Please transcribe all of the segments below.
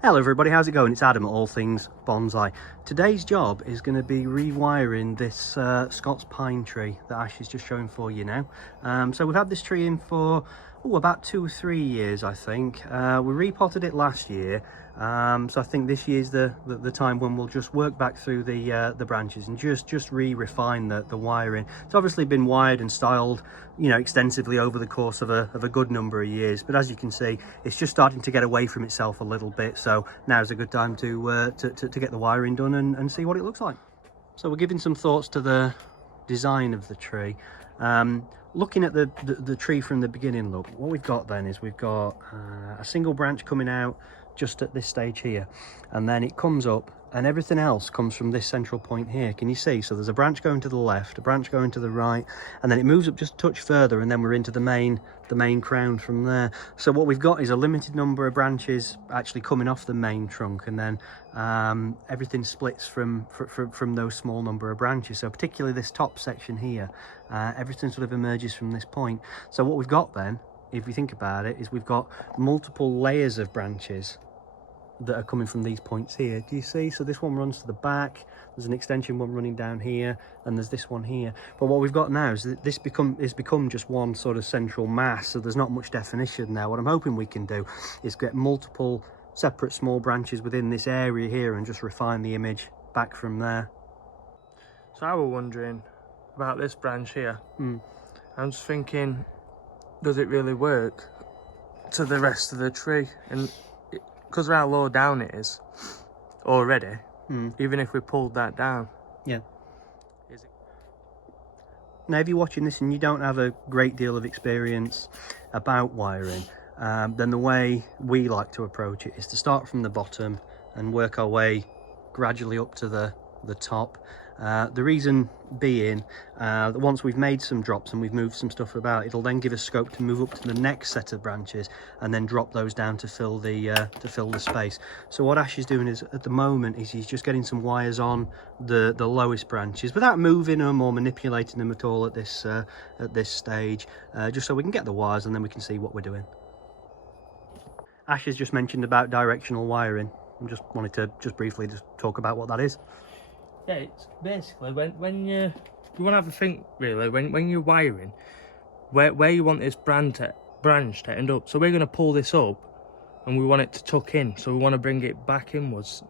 Hello everybody, how's it going? It's Adam at All Things Bonsai. Today's job is going to be rewiring this Scots Pine tree that Ash is just showing for you now. So we've had this tree in for about 2 or 3 years, I think. We repotted it last year, so I think this year's the time when we'll just work back through the branches and just refine the wiring. It's obviously been wired and styled, you know, extensively over the course of a good number of years, but as you can see, it's just starting to get away from itself a little bit. So now's a good time to get the wiring done and see what it looks like. So we're giving some thoughts to the design of the tree. Looking at the tree from the beginning, look, what we've got then is we've got a single branch coming out just at this stage here, and then it comes up and everything else comes from this central point here. Can you see? So there's a branch going to the left, a branch going to the right, and then it moves up just a touch further, and then we're into the main crown from there. So what we've got is a limited number of branches actually coming off the main trunk, and then everything splits from those small number of branches. So particularly this top section here, everything sort of emerges from this point. So what we've got then, if you think about it, is we've got multiple layers of branches that are coming from these points here. Do you see? So this one runs to the back, there's an extension one running down here, and there's this one here. But what we've got now is that this become just one sort of central mass, so there's not much definition there. What I'm hoping we can do is get multiple separate small branches within this area here and just refine the image back from there. So I was wondering about this branch here. I'm just thinking, does it really work to the rest of the tree? And because of how low down it is already, even if we pulled that down. Yeah. Now, if you're watching this and you don't have a great deal of experience about wiring, then the way we like to approach it is to start from the bottom and work our way gradually up to the top. The reason being that once we've made some drops and we've moved some stuff about, it'll then give us scope to move up to the next set of branches and then drop those down to fill the space. So what Ash is doing is, at the moment, is he's just getting some wires on the lowest branches without moving them or manipulating them at all at this stage, just so we can get the wires and then we can see what we're doing. Ash has just mentioned about directional wiring. I just wanted to briefly talk about what that is. Yeah, it's basically when you want to have a think, really, when you're wiring, where you want this branch to end up. So we're going to pull this up and we want it to tuck in, so we want to bring it back inwards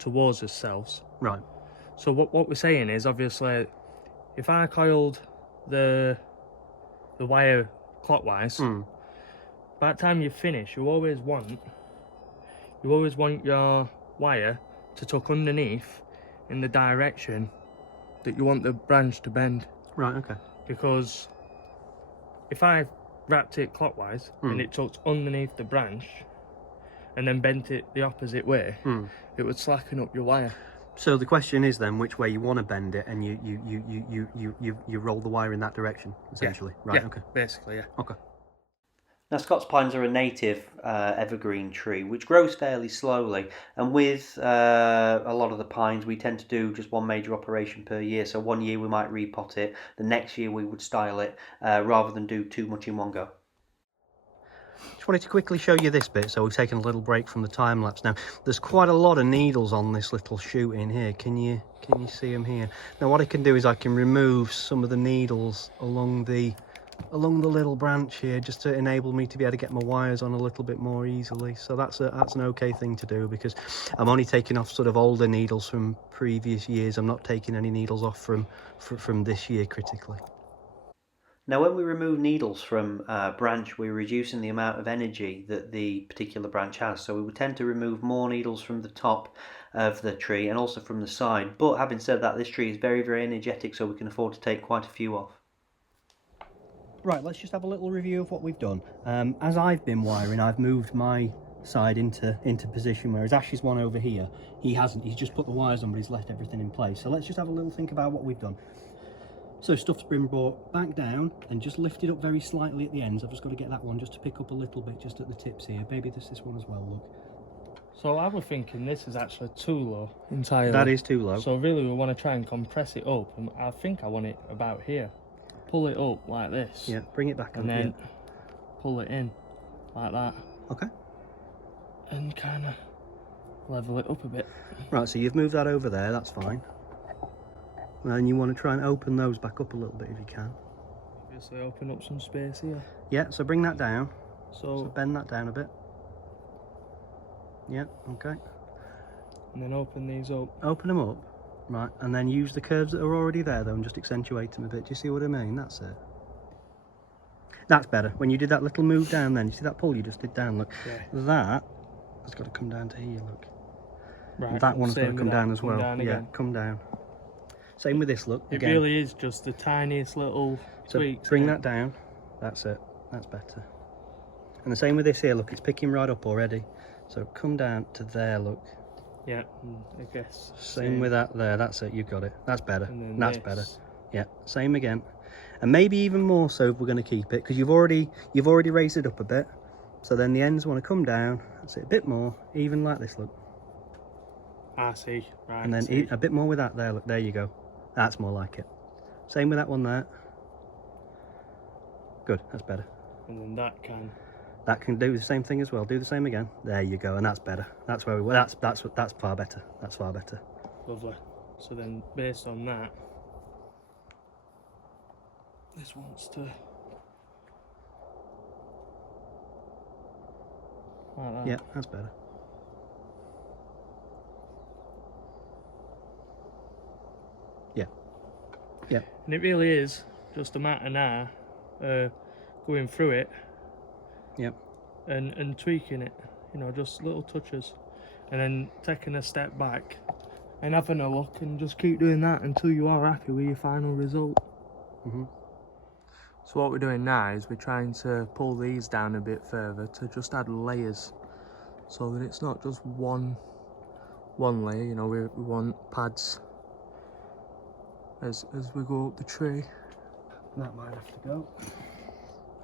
towards ourselves. Right. So what we're saying is, obviously, if I coiled the wire clockwise, by the time you finish, you always want your wire to tuck underneath in the direction that you want the branch to bend. Right, okay. Because if I wrapped it clockwise and it tucked underneath the branch and then bent it the opposite way, it would slacken up your wire. So the question is then which way you want to bend it, and you roll the wire in that direction, essentially. Yeah. Right, yeah, okay. Basically, yeah. Okay. Now, Scots pines are a native evergreen tree which grows fairly slowly, and with a lot of the pines we tend to do just one major operation per year. So one year we might repot it, the next year we would style it, rather than do too much in one go. Just wanted to quickly show you this bit, so we've taken a little break from the time lapse. Now there's quite a lot of needles on this little shoot in here. Can you see them here? Now what I can do is I can remove some of the needles along the little branch here, just to enable me to be able to get my wires on a little bit more easily. So that's an okay thing to do, because I'm only taking off sort of older needles from previous years. I'm not taking any needles off from this year critically. Now, when we remove needles from a branch, we're reducing the amount of energy that the particular branch has. So we would tend to remove more needles from the top of the tree and also from the side. But having said that, this tree is very, very energetic, so we can afford to take quite a few off. Right, let's just have a little review of what we've done. As I've been wiring, I've moved my side into position, whereas Ash's one over here, he hasn't. He's just put the wires on, but he's left everything in place. So let's just have a little think about what we've done. So stuff's been brought back down and just lifted up very slightly at the ends. I've just got to get that one just to pick up a little bit just at the tips here. Maybe this one as well, look. So I was thinking this is actually too low entirely. That is too low. So really we want to try and compress it up, and I think I want it about here. Pull it up like this. Yeah, bring it back and up, then pull it in like that. Okay. And kind of level it up a bit. Right, so you've moved that over there, that's fine. And you want to try and open those back up a little bit if you can. Obviously open up some space here. Yeah, so bring that down. So bend that down a bit. Yeah, okay. And then open these up. Open them up, right, and then use the curves that are already there though and just accentuate them a bit. Do you see what I mean? That's it. That's better. When you did that little move down then, you see that pull you just did down, look. Yeah. That has got to come down to here, look. Right. And that one's got to come down as well. Down yeah, again. Come down. Same with this, look. It again. really is just the tiniest little tweaks. Bring that down. That's it. That's better. And the same with this here, look, it's picking right up already. So come down to there, look. Yeah, I guess. Same with that there, that's it, you've got it. That's better. And then that's this. better. Yeah, same again. And maybe even more so if we're going to keep it, because you've already raised it up a bit. So then the ends want to come down. That's it, a bit more, even like this, look. I see. Right. And then a bit more with that there, look, there you go. That's more like it. Same with that one there. Good, that's better. And then that can do the same thing as well. Do the same again. There you go, and that's better. That's where we. That's far better. That's far better. Lovely. So then, based on that, this wants to. Like that. Yeah, that's better. Yeah. Yeah. And it really is just a matter now, going through it. Yep. And tweaking it, you know, just little touches, and then taking a step back and having a look and just keep doing that until you are happy with your final result. So what we're doing now is we're trying to pull these down a bit further to just add layers, so that it's not just one layer. You know, we want pads as we go up the tree. That might have to go.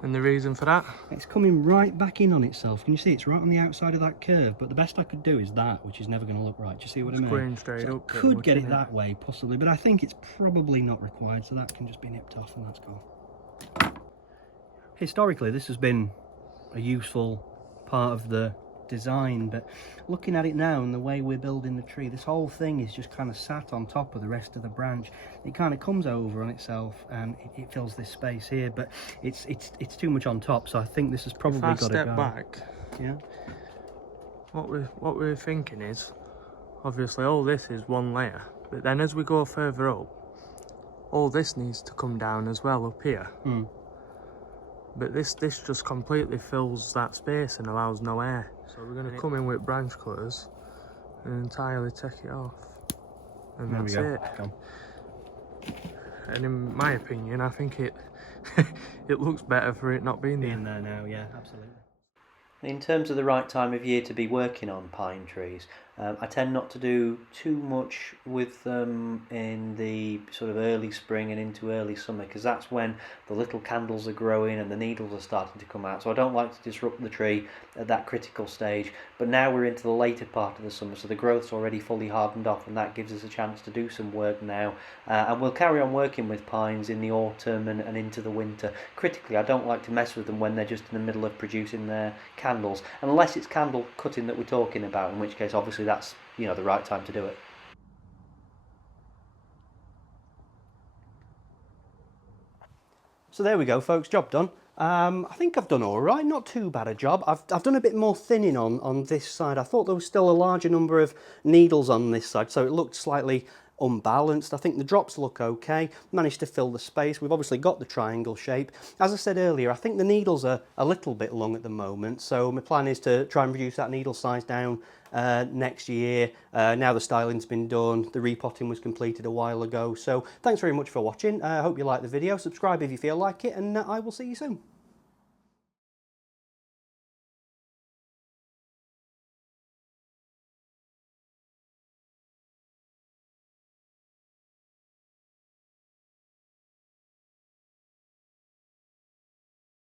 And the reason for that? It's coming right back in on itself. Can you see? It's right on the outside of that curve, but the best I could do is that, which is never going to look right. Do you see what I mean? Going straight so up. I could get it that way, possibly, but I think it's probably not required, so that can just be nipped off and that's gone. Historically, this has been a useful part of the design, but looking at it now and the way we're building the tree, this whole thing is just kind of sat on top of the rest of the branch. It kind of comes over on itself and it fills this space here, but it's too much on top, so I think this has probably got to go. Step back. Yeah. What we're thinking is, obviously all this is one layer, but then as we go further up, all this needs to come down as well up here. But this just completely fills that space and allows no air. So we're going to come in with branch cutters and entirely take it off. And that's it. And in my opinion, I think it it looks better for it not being there. Being there now, yeah, absolutely. In terms of the right time of year to be working on pine trees, I tend not to do too much with them in the sort of early spring and into early summer, because that's when the little candles are growing and the needles are starting to come out. So I don't like to disrupt the tree at that critical stage. But now we're into the later part of the summer, so the growth's already fully hardened off, and that gives us a chance to do some work now. And we'll carry on working with pines in the autumn and into the winter. Critically, I don't like to mess with them when they're just in the middle of producing their candles, unless it's candle cutting that we're talking about, in which case obviously that's, you know, the right time to do it. So there we go, folks, job done. I think I've done all right, not too bad a job. I've done a bit more thinning on this side. I thought there was still a larger number of needles on this side, so it looked slightly unbalanced. I think the drops look okay, managed to fill the space. We've obviously got the triangle shape. As I said earlier, I think the needles are a little bit long at the moment, so my plan is to try and reduce that needle size down next year. Now the styling's been done, the repotting was completed a while ago. So thanks very much for watching. I hope you liked the video. Subscribe if you feel like it, and I will see you soon.